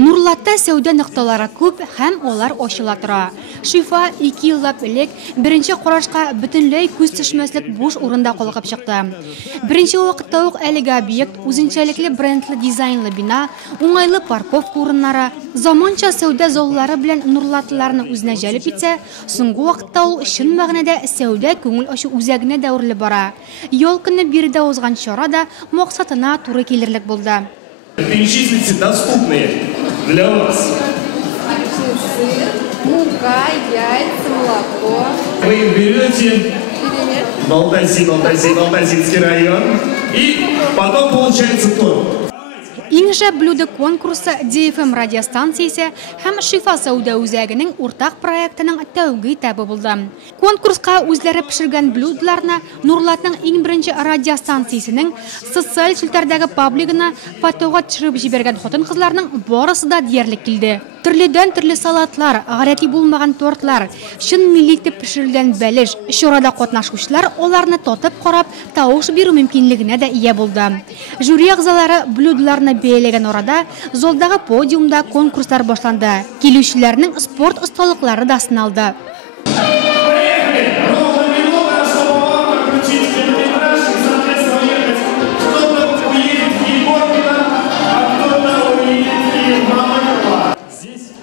Нурлатта сәүдә ныкталары күп һәм алар ачыла тора. Шифа 2 еллап элек беренче карашка бөтенләй күз төшмәслек буш урында калкып чыкты. Беренче вакытта ук әлеге объект үзенчәлекле брендлы дизайнлы бина, уңайлы парковка урыннары, заманча сәүдә заллары белән нурлатлыларны үзенә җәлеп итсә, соңгы вакытта ул чын мәгънәдә сәүдә күңел ачу үзәгенә дә үрелеп бара. Ял көне биредә узган чара да максатына туры килерлек булды. Перечислите доступные для вас. Сыр, мука, яйца, молоко. Вы их берете, Балтазинский район, и потом получается торт. Иңше блюдо конкурсы DFM радиостанциясе һәм Шифа сәүдә үзәгенең уртак проектының тәүге этабы булды. Конкурска үзләре пешергән блюдоларны Нурлатның иң беренче радиостанциясенең социаль челтәрдәге паблигына фотога төшереп җибәргән хатын-кызларның барысы да диярлек килде. Төрледән төрле салатлар, гадәти булмаган тортлар, чын милли итеп пешерелгән бәлеш, чарада катнашучылар аларны татып карап, тавыш бирү мөмкинлегенә дә ия булды. Жюри әгъзалары блюдоларны бәяләгән арада залдагы подиумда конкурслар башланды. Килүчеләрнең спорт осталыклары да сыналды.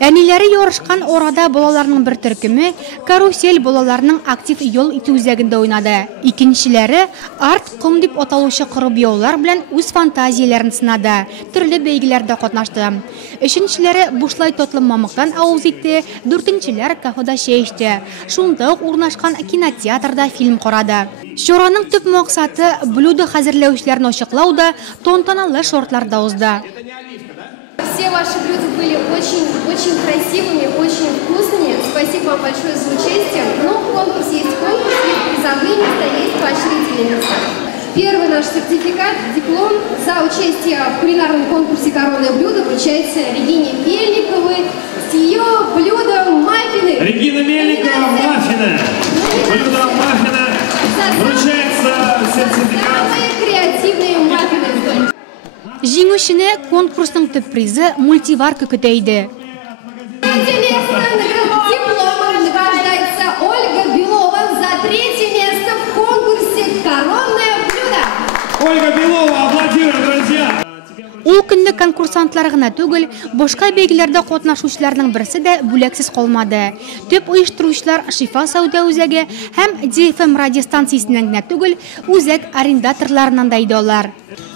Әниләре ярышкан арада балаларның бер төркеме карусель балаларның актив ял итү үзәгендә уйнады. Икенчеләре арт ком дип аталучы кырып яулар белән үз фантазияләрен сынады. Төрле бәйгеләрдә катнашты. Өченчеләре бушлай татлы мамыктан авыз итте, дүртенчеләр кафеда чәй içте. Шунда ук урнашкан кинотеатрда фильм карады. Чараның төп максаты блюдо хәзерләүчеләрне ачыклау да тантаналы шортларда узды. Все ваши блюда были очень красивыми, очень вкусными. Спасибо вам большое за участие. Но конкурс, есть призовые места, есть поощрительные места. Первый наш сертификат, диплом за участие в кулинарном конкурсе «Коронное блюдо» вручается Регине Мельниковой с ее блюдом маффины. Регина Мельникова, маффины. Блюдом маффина вручается сертификат. Самые креативные маффины. Җиңүчене конкурсның төп призы мультиварка көтә иде. Дипломом награждается Ольга Белова за 3-е место в конкурсе «Коронное блюдо». Ольга Белова, аплодируем, друзья! Ул көнне конкурсантлар гына түгел, башка бәйгеләрдә катнашучыларның берсе дә бүләксез калмады. Төп оештыручылар Шифа сәүдә үзәге һәм DFM радиостанциясеннән генә түгел, үзәк арендаторларыннан да иде алар.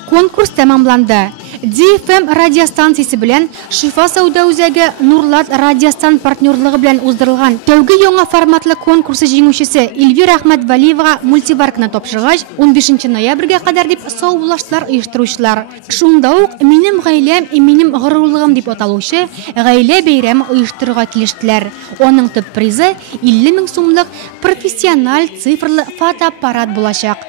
Конкурс тәмамланды. DFM радиостанциясе белән Шифа сәүдә үзәге Нурлат радиостан партнерлыгы белән уздырылган тәүге яңа форматлы конкурсы җиңүчесе Эльвира Әхмәтвалиевага мультиварканы тапшыргач, 15 ноябрьгә кадәр дип саубуллаштылар оештыручылар. Шунда ук минем гаиләм, минем горурлыгым дип аталучы гаилә бәйрәме оештырырга килештеләр. Аның төп призы 50 000 сумлык профессиональ цифрлы фотоаппарат булачак.